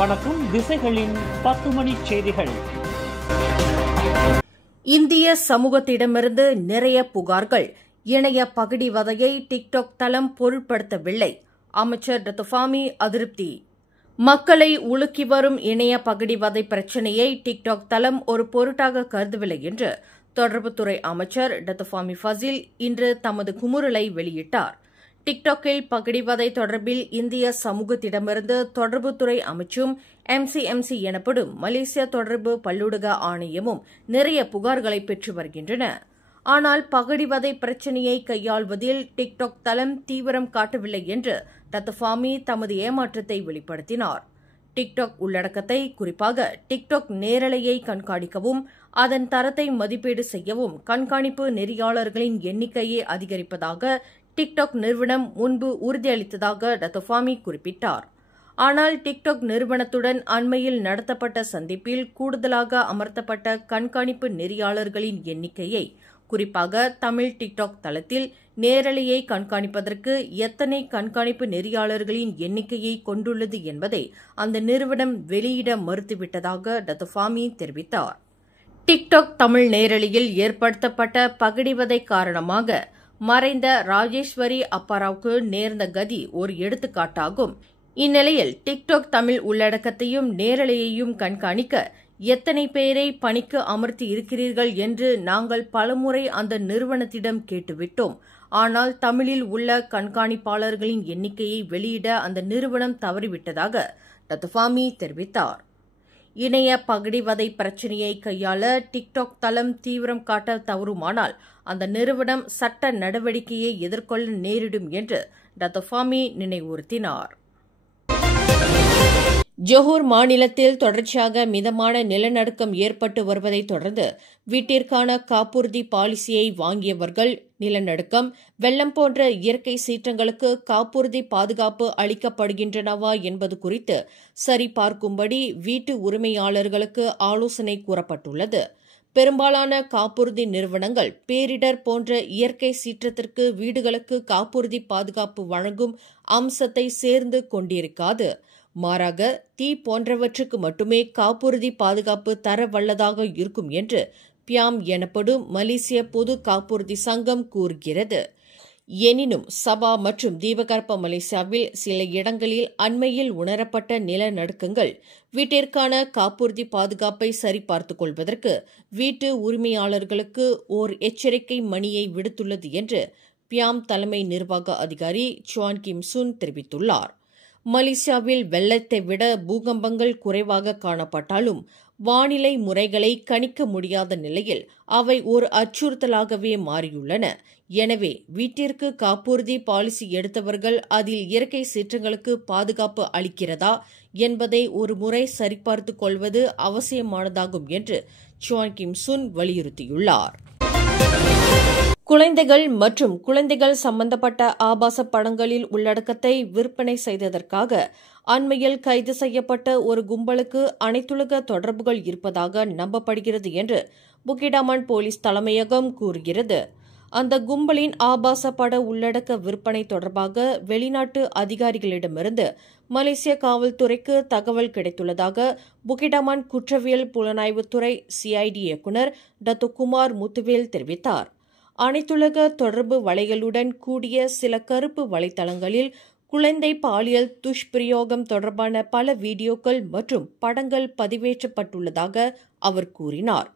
வணக்கம். திசைகளின் 10 மணி செய்திகள். இந்திய சமூகத்திடமிருந்து நிறைய புகார்கள். இணைய பகிடிவதையை டிக்டாக் தளம் பொருட்படுத்தவில்லை. அமைச்சர் டத்தோஃபாமி அதிருப்தி. மக்களை உலுக்கி வரும் இணைய பகிடிவதை பிரச்சினையை டிக்டாக் தளம் ஒரு பொருட்டாக கருதவில்லை என்று தொடர்புத்துறை அமைச்சர் டத்தோஃபாமி ஃபசில் இன்று தமது குமுறலை வெளியிட்டார். டிக்டாக்கில் பகிடிவதை தொடர்பில் இந்திய சமூகத்திடமிருந்து தொடர்புத்துறை அமைச்சும் MCMC எனப்படும் மலேசிய தொடர்பு பல்லூடக ஆணையமும் நிறைய புகார்களை பெற்று வருகின்றன. ஆனால் பகிடிவதை பிரச்சினையை கையாள்வதில் டிக்டாக் தளம் தீவிரம் காட்டவில்லை என்று டத்தோஃபாமி தமது ஏமாற்றத்தை வெளிப்படுத்தினார். டிக்டாக் உள்ளடக்கத்தை, குறிப்பாக டிக்டாக் நேரலையை கண்காணிக்கவும் அதன் தரத்தை மதிப்பீடு செய்யவும் கண்காணிப்பு நெறியாளர்களின் எண்ணிக்கையை அதிகரிப்பதாக டிக்டாக் நிறுவனம் முன்பு உறுதியளித்ததாக டத்தோஃபாமி குறிப்பிட்டார். ஆனால் டிக்டாக் நிறுவனத்துடன் அண்மையில் நடத்தப்பட்ட சந்திப்பில் கூடுதலாக அமர்த்தப்பட்ட கண்காணிப்பு நெறியாளர்களின் எண்ணிக்கையை, குறிப்பாக தமிழ் டிக்டாக் தளத்தில் நேரலையை கண்காணிப்பதற்கு எத்தனை கண்காணிப்பு நெறியாளர்களின் எண்ணிக்கையை கொண்டுள்ளது என்பதை அந்த நிறுவனம் வெளியிட மறுத்துவிட்டதாக டத்தோஃபாமி தெரிவித்தார். டிக்டாக் தமிழ் நேரலையில் ஏற்படுத்தப்பட்ட பகிடிவதை காரணமாக மறைந்த ராஜேஸ்வரி அப்பாராவுக்கு நேர்ந்த கதி ஒரு எடுத்துக்காட்டாகும். இந்நிலையில் டிக்டாக் தமிழ் உள்ளடக்கத்தையும் நேரலையையும் கண்காணிக்க எத்தனை பேரை பணிக்கு அமர்த்தி இருக்கிறீர்கள் என்று நாங்கள் பலமுறை அந்த நிறுவனத்திடம் கேட்டுவிட்டோம். ஆனால் தமிழில் உள்ள கண்காணிப்பாளர்களின் எண்ணிக்கையை வெளியிட அந்த நிறுவனம் தவறிவிட்டதாக டத்தோஃபாமி தெரிவித்தார். இணைய பகிடிவதை பிரச்சினையை கையாள டிக்டாக் தளம் தீவிரம் காட்ட தவறுமானால் அந்த நிறுவனம் சட்ட நடவடிக்கையை எதிர்கொள்ள நேரிடும் என்று டத்தோஃபாமி நினைவுறுத்தினார். ஜொஹூர் மாநிலத்தில் தொடர்ச்சியாக மிதமான நிலநடுக்கம் ஏற்பட்டு வருவதைத் தொடர்ந்து வீட்டிற்கான காப்புறுதி பாலிசியை வாங்கியவர்கள் நிலநடுக்கம், வெள்ளம் போன்ற இயற்கை சீற்றங்களுக்கு காப்புறுதி பாதுகாப்பு அளிக்கப்படுகின்றனவா என்பது குறித்து சரிபார்க்கும்படி வீட்டு உரிமையாளர்களுக்கு ஆலோசனை கூறப்பட்டுள்ளது. பெரும்பாலான காப்புறுதி நிறுவனங்கள் பேரிடர் போன்ற இயற்கை சீற்றத்திற்கு வீடுகளுக்கு காப்புறுதி பாதுகாப்பு வழங்கும் அம்சத்தை சேர்ந்து கொண்டிருக்காது. மாறாக தீ போன்றவற்றுக்கு மட்டுமே காப்புறுதி பாதுகாப்பு தர வல்லதாக இருக்கும் என்று பியாம் எனப்படும் மலேசிய பொது காப்புறுதி சங்கம் கூறுகிறது. எனினும் சபா மற்றும் தீபகற்ப மலேசியாவில் சில இடங்களில் அண்மையில் உணரப்பட்ட நிலநடுக்கங்கள் வீட்டிற்கான காப்புறுதி பாதுகாப்பை சரிபார்த்துக் கொள்வதற்கு வீட்டு உரிமையாளர்களுக்கு ஓர் எச்சரிக்கை மணியை விடுத்துள்ளது என்று பியாம் தலைமை நிர்வாக அதிகாரி சுவான் கிம் சுன் தெரிவித்துள்ளார். மலேசியாவில் வெள்ளத்தை விட பூகம்பங்கள் குறைவாக காணப்பட்டாலும் வானிலை முறைகளை கணிக்க முடியாத நிலையில் அவை ஒரு அச்சுறுத்தலாகவே மாறியுள்ளன. எனவே வீட்டிற்கு காப்புறுதி பாலிசி எடுத்தவர்கள் அதில் இயற்கை சீற்றங்களுக்கு பாதுகாப்பு அளிக்கிறதா என்பதை ஒரு முறை சரிபார்த்துக் கொள்வது அவசியமானதாகும் என்று சுவான் கிம் சுன் வலியுறுத்தியுள்ளார். குழந்தைகள் மற்றும் குழந்தைகள் சம்பந்தப்பட்ட ஆபாச படங்களில் உள்ளடக்கத்தை விற்பனை செய்ததற்காக அண்மையில் கைது செய்யப்பட்ட ஒரு கும்பலுக்கு அனைத்துலக தொடர்புகள் இருப்பதாக நம்பப்படுகிறது என்று புக்கிடாமன் போலீஸ் தலைமையகம் கூறுகிறது. அந்த கும்பலின் ஆபாச பட உள்ளடக்க விற்பனை தொடர்பாக வெளிநாட்டு அதிகாரிகளிடமிருந்து மலேசிய காவல்துறைக்கு தகவல் கிடைத்துள்ளதாக புக்கிடாமன் குற்றவியல் புலனாய்வுத்துறை CID இயக்குநர் டத்தோ குமார் முத்துவேல் தெரிவித்தார். அனைத்துலக தொடர்பு வலைகளுடன் கூடிய சில கருப்பு வலைத்தளங்களில் குழந்தை பாலியல் துஷ்பிரயோகம் தொடர்பான பல வீடியோக்கள் மற்றும் படங்கள் பதிவேற்றப்பட்டுள்ளதாக அவர் கூறினார்.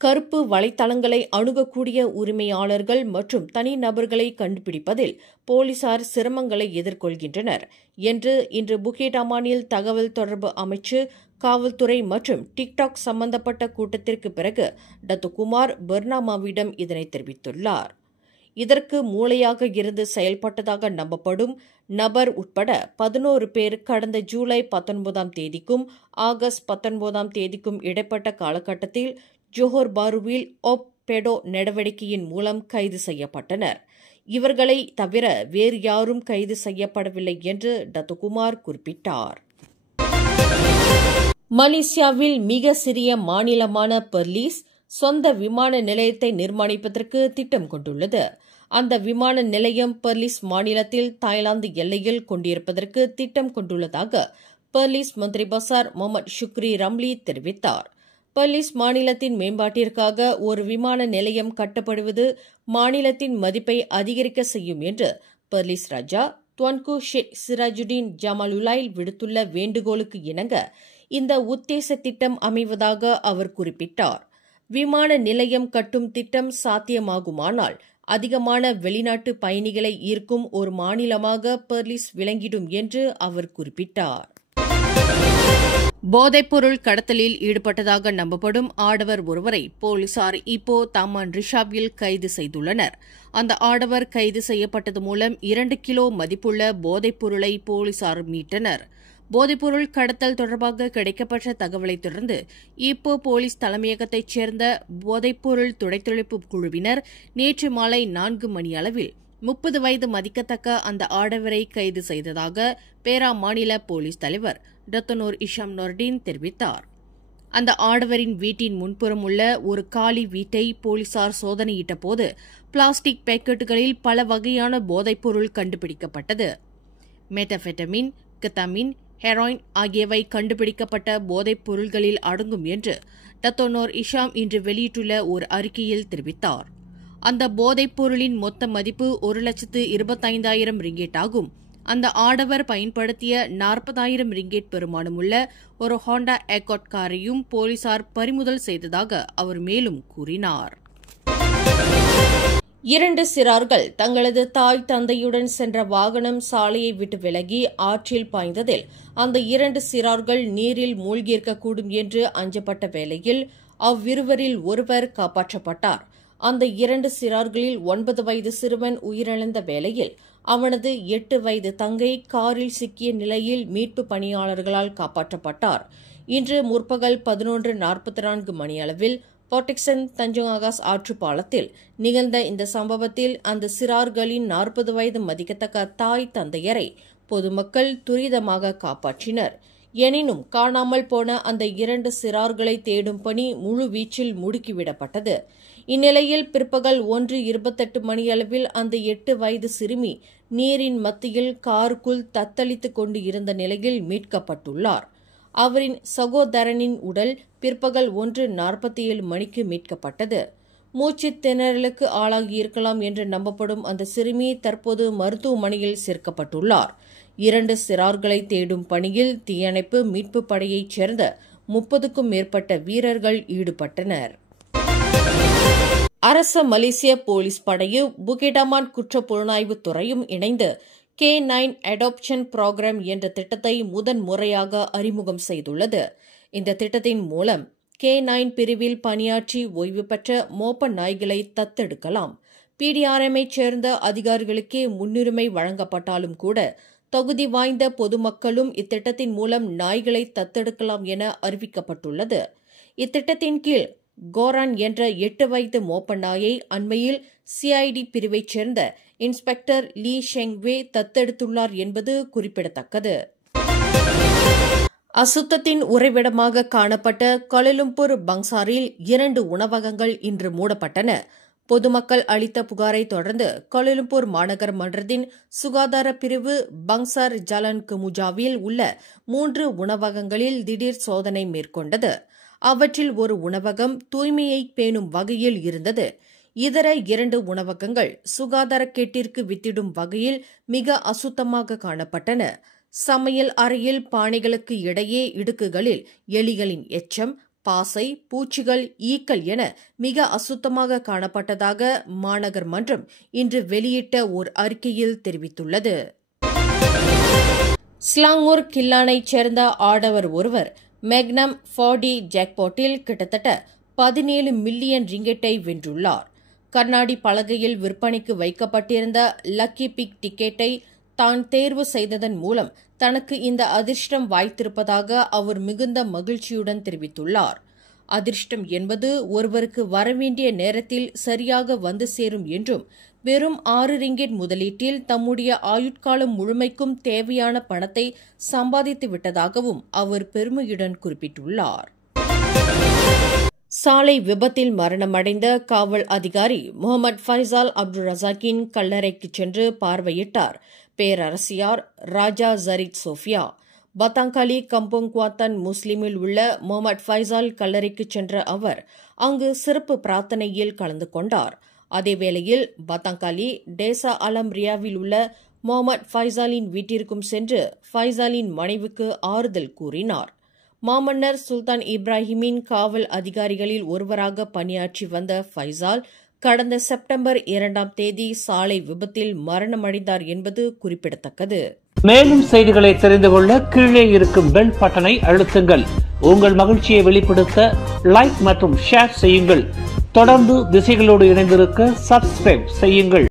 கருப்பு வலைத்தளங்களை அணுகக்கூடிய உரிமையாளர்கள் மற்றும் தனிநபர்களை கண்டுபிடிப்பதில் போலீசார் சிரமங்களை எதிர்கொள்கின்றனர் என்று இன்று புக்கிடாமானில் தகவல் தொடர்பு அமைச்சு, காவல்துறை மற்றும் டிக்டாக் சம்பந்தப்பட்ட கூட்டத்திற்கு பிறகு டத்தோ குமார் பர்னாமாவிடம் இதனை தெரிவித்துள்ளார். இதற்கு மூளையாக இருந்து செயல்பட்டதாக நம்பப்படும் நபர் உட்பட 11 பேர் கடந்த ஜூலை 19ஆம் தேதிக்கும் ஆகஸ்ட் 19ஆம் தேதிக்கும் இடைப்பட்ட காலகட்டத்தில் ஜோஹர் பாருவில் பெடோ நடவடிக்கையின் மூலம் கைது செய்யப்பட்டனர். இவர்களை தவிர வேறு யாரும் கைது செய்யப்படவில்லை என்று டத்தோ குமார் குறிப்பிட்டார். மலேசியாவில் மிக சிறிய மாநிலமான பெர்லிஸ் சொந்த விமான நிலையத்தை நிர்மாணிப்பதற்கு திட்டம் கொண்டுள்ளது. அந்த விமான நிலையம் பெர்லிஸ் மாநிலத்தில் தாய்லாந்து எல்லையில் கொண்டிருப்பதற்கு திட்டம் கொண்டுள்ளதாக பெர்லிஸ் மந்திரி பசார் முகமது ஷுக்ரி ரம்லி தெரிவித்தார். பெர்லிஸ் மாநிலத்தின் மேம்பாட்டிற்காக ஒரு விமான நிலையம் கட்டப்படுவது மாநிலத்தின் மதிப்பை அதிகரிக்க செய்யும் என்று பெர்லிஸ் ராஜா துவன்கு ஷேக் சிராஜுடீன் ஜமாலுலாயில் விடுத்துள்ள வேண்டுகோளுக்கு இணங்க இந்த உத்தேச திட்டம் அமைவதாக அவர் குறிப்பிட்டார். விமான நிலையம் கட்டும் திட்டம் சாத்தியமாகுமானால் அதிகமான வெளிநாட்டு பயணிகளை ஈர்க்கும் ஒரு மாநிலமாக பெர்லிஸ் விளங்கிடும் என்று அவர் குறிப்பிட்டார். போதைப்பொருள் கடத்தலில் ஈடுபட்டதாக நம்பப்படும் ஆடவர் ஒருவரை போலீசார் இப்போ தாமான் ரிஷாவில் கைது செய்துள்ளனர். அந்த ஆடவர் கைது செய்யப்பட்டது மூலம் 2 கிலோ மதிப்புள்ள போதைப்பொருளை போலீசார் மீட்டனர். போதைப்பொருள் கடத்தல் தொடர்பாக கிடைக்கப்பட்ட தகவலை தொடர்ந்து இப்போ போலீஸ் தலைமையகத்தைச் சேர்ந்த போதைப்பொருள் துடைத்தொழிப்பு குழுவினர் நேற்று மாலை 4 மணி அளவில் 30 வயது மதிக்கத்தக்க அந்த ஆடவரை கைது செய்ததாக பேரா மாநில போலீஸ் தலைவர் டத்தனூர் இஷாம் நொர்டீன் தெரிவித்தார். அந்த ஆடவரின் வீட்டின் முன்புறம் உள்ள ஒரு காலி வீட்டை போலீசார் சோதனையிட்ட போது பிளாஸ்டிக் பாக்கெட்டுகளில் பல வகையான போதைப்பொருள் கண்டுபிடிக்கப்பட்டது. மெத்தபெட்டமின், கெத்தமின், ஹெராயின் ஆகியவை கண்டுபிடிக்கப்பட்ட போதைப் பொருள்களில் அடங்கும் என்று டத்தனூர் இஷாம் இன்று வெளியிட்டுள்ள ஒரு அறிக்கையில் தெரிவித்தார். அந்த போதைப் பொருளின் மொத்த மதிப்பு 1,25,000 ரிங்கெட் ஆகும். அந்த ஆடவர் பயன்படுத்திய 40,000 ரிங்கெட் பெறுமானமுள்ள ஒரு ஹோண்டா ஏகார்ட் காரையும் போலீசார் பறிமுதல் செய்ததாக அவர் மேலும் கூறினார். 2 சிறார்கள் தங்களது தாய் தந்தையுடன் சென்ற வாகனம் சாலையை விட்டு விலகி ஆற்றில் பாய்ந்ததில் அந்த 2 சிறார்கள் நீரில் மூழ்கியிருக்கக்கூடும் என்று அஞ்சப்பட்ட வேளையில் அவ்விருவரில் ஒருவர் காப்பாற்றப்பட்டார். அந்த 2 சிறார்களில் 9 வயது சிறுவன் உயிரிழந்த வேளையில் அவனது 8 வயது தங்கை காரில் சிக்கிய நிலையில் மீட்பு பணியாளர்களால் காப்பாற்றப்பட்டார். இன்று முற்பகல் 11:44 மணியளவில் போர்டெக்சன் தஞ்சோங் ஆகாஸ் ஆற்று பாலத்தில் நிகழ்ந்த இந்த சம்பவத்தில் அந்த சிறார்களின் 40 வயது மதிக்கத்தக்க தாய் தந்தையரை பொதுமக்கள் துரிதமாக காப்பாற்றினர். எனினும் காணாமல் போன அந்த 2 சிறார்களை தேடும் பணி முழுவீச்சில் முடுக்கிவிடப்பட்டது. இந்நிலையில் பிற்பகல் 1:28 மணியளவில் அந்த 8 வயது சிறுமி நீரின் மத்தியில் காருக்குள் தத்தளித்துக் கொண்டு இருந்த நிலையில் மீட்கப்பட்டுள்ளார். அவரின் சகோதரனின் உடல் பிற்பகல் 1:47 மணிக்கு மீட்கப்பட்டது. மூச்சுத் திணறலுக்கு ஆளாகியிருக்கலாம் என்று நம்பப்படும் அந்த சிறுமி தற்போது மருத்துவமனையில் சேர்க்கப்பட்டுள்ளார். 2 சிறார்களை தேடும் பணியில் தீயணைப்பு மீட்புப் படையைச் சேர்ந்த 30க்கும் மேற்பட்ட வீரர்கள் ஈடுபட்டனர். அரச மலேசிய போலீஸ் படையும் புகிடாமான் குற்றப் புலனாய்வுத் துறையும் இணைந்து K9 அடாப்ஷன் புரோகிராம் என்ற திட்டத்தை முதன்முறையாக அறிமுகம் செய்துள்ளது. இந்த திட்டத்தின் மூலம் K9 பிரிவில் பணியாற்றி ஓய்வு பெற்ற மோப்ப நாய்களை தத்தெடுக்கலாம். PDRM-ஐச் சேர்ந்த அதிகாரிகளுக்கே முன்னுரிமை வழங்கப்பட்டாலும் கூட தகுதி வாய்ந்த பொதுமக்களும் இத்திட்டத்தின் மூலம் நாய்களை தத்தெடுக்கலாம் என அறிவிக்கப்பட்டுள்ளது. இத்திட்டத்தின் கீழ் கோரான் என்ற 8 வயது மோப்ப நாயை அண்மையில் CID பிரிவைச் சேர்ந்த இன்ஸ்பெக்டர் லீ ஷெங்வே தத்தெடுத்துள்ளார் என்பது குறிப்பிடத்தக்கது. அசுத்தத்தின் உறைவிடமாக காணப்பட்ட கோலாலம்பூர் பங்சாரில் 2 உணவகங்கள் இன்று மூடப்பட்டன. பொதுமக்கள் அளித்த புகாரை தொடர்ந்து கோலாலம்பூர் மாநகர மன்றத்தின் சுகாதார பிரிவு பங்சார் ஜாலான் கமுஜாவில் உள்ள 3 உணவகங்களில் திடீர் சோதனை மேற்கொண்டது. அவற்றில் ஒரு உணவகம் தூய்மையை பேணும் வகையில் இருந்தது. இதர 2 உணவகங்கள் சுகாதாரக்கேட்டிற்கு வித்திடும் வகையில் மிக அசுத்தமாக காணப்பட்டன. சமையல் அறையில் பானைகளுக்கு இடையே இடுக்குகளில் எலிகளின் எச்சம், பாசை, பூச்சிகள், ஈக்கள் என மிக அசுத்தமாக காணப்பட்டதாக மாநகர் மன்றம் இன்று வெளியிட்ட ஓர் அறிக்கையில் தெரிவித்துள்ளது. ஸ்லாங்கூர் கில்லானைச் சேர்ந்த ஆடவர் ஒருவர் மேக்னம் 4D ஜாக்பாட்டில் கிட்டத்தட்ட 17 மில்லியன் ரிங்கெட்டை வென்றுள்ளார். கண்ணாடி பலகையில் விற்பனைக்கு வைக்கப்பட்டிருந்த லக்கி பிக் டிக்கெட்டை தான் தேர்வு செய்ததன் மூலம் தனக்கு இந்த அதிர்ஷ்டம் வாய்த்திருப்பதாக அவர் மிகுந்த மகிழ்ச்சியுடன் தெரிவித்துள்ளார். அதிர்ஷ்டம் என்பது ஒருவருக்கு வரவேண்டிய நேரத்தில் சரியாக வந்து சேரும் என்றும் வெறும் 6 ரிங்கெட் முதலீட்டில் தம்முடைய ஆயுட்காலம் முழுமைக்கும் தேவையான பணத்தை சம்பாதித்து விட்டதாகவும் அவர் பெருமையுடன் குறிப்பிட்டுள்ளார். சாலை விபத்தில் மரணமடைந்த காவல் அதிகாரி முகமது ஃபைசால் அப்துல் ரசாக்கின் கல்லறைக்கு சென்று பார்வையிட்டார் பேரரசியார் ராஜா ஜரீத் சோஃபியா. பத்தாங்காலி கம்போங் குவாத்தான் முஸ்லிமில் உள்ள முகமது ஃபைசால் கல்லறைக்கு சென்ற அவர் அங்கு சிறப்பு பிரார்த்தனையில் கலந்து கொண்டார். அதேவேளையில் பத்தாங்காலி டேசா அலம் ரியாவில் உள்ள முகமது ஃபைசாலின் வீட்டிற்கும் சென்று ஃபைசாலின் மனைவிக்கு ஆறுதல் கூறினார். மாமன்னர் சுல்தான் இப்ராஹிமின் காவல் அதிகாரிகளில் ஒருவராக பணியாற்றி வந்த ஃபைசால் கடந்த செப்டம்பர் 2ஆம் தேதி சாலை விபத்தில் மரணமடைந்தார் என்பது குறிப்பிடத்தக்கது. மேலும் செய்திகளை தெரிந்து கொள்ள கீழே இருக்கும் பெல் பட்டனை அழுத்துங்கள். உங்கள் மகிழ்ச்சியை வெளிப்படுத்த லைக் மற்றும் ஷேர் செய்யுங்கள். தொடர்ந்து திசைகளோடு இணைந்திருக்க சப்ஸ்கிரைப் செய்யுங்கள்.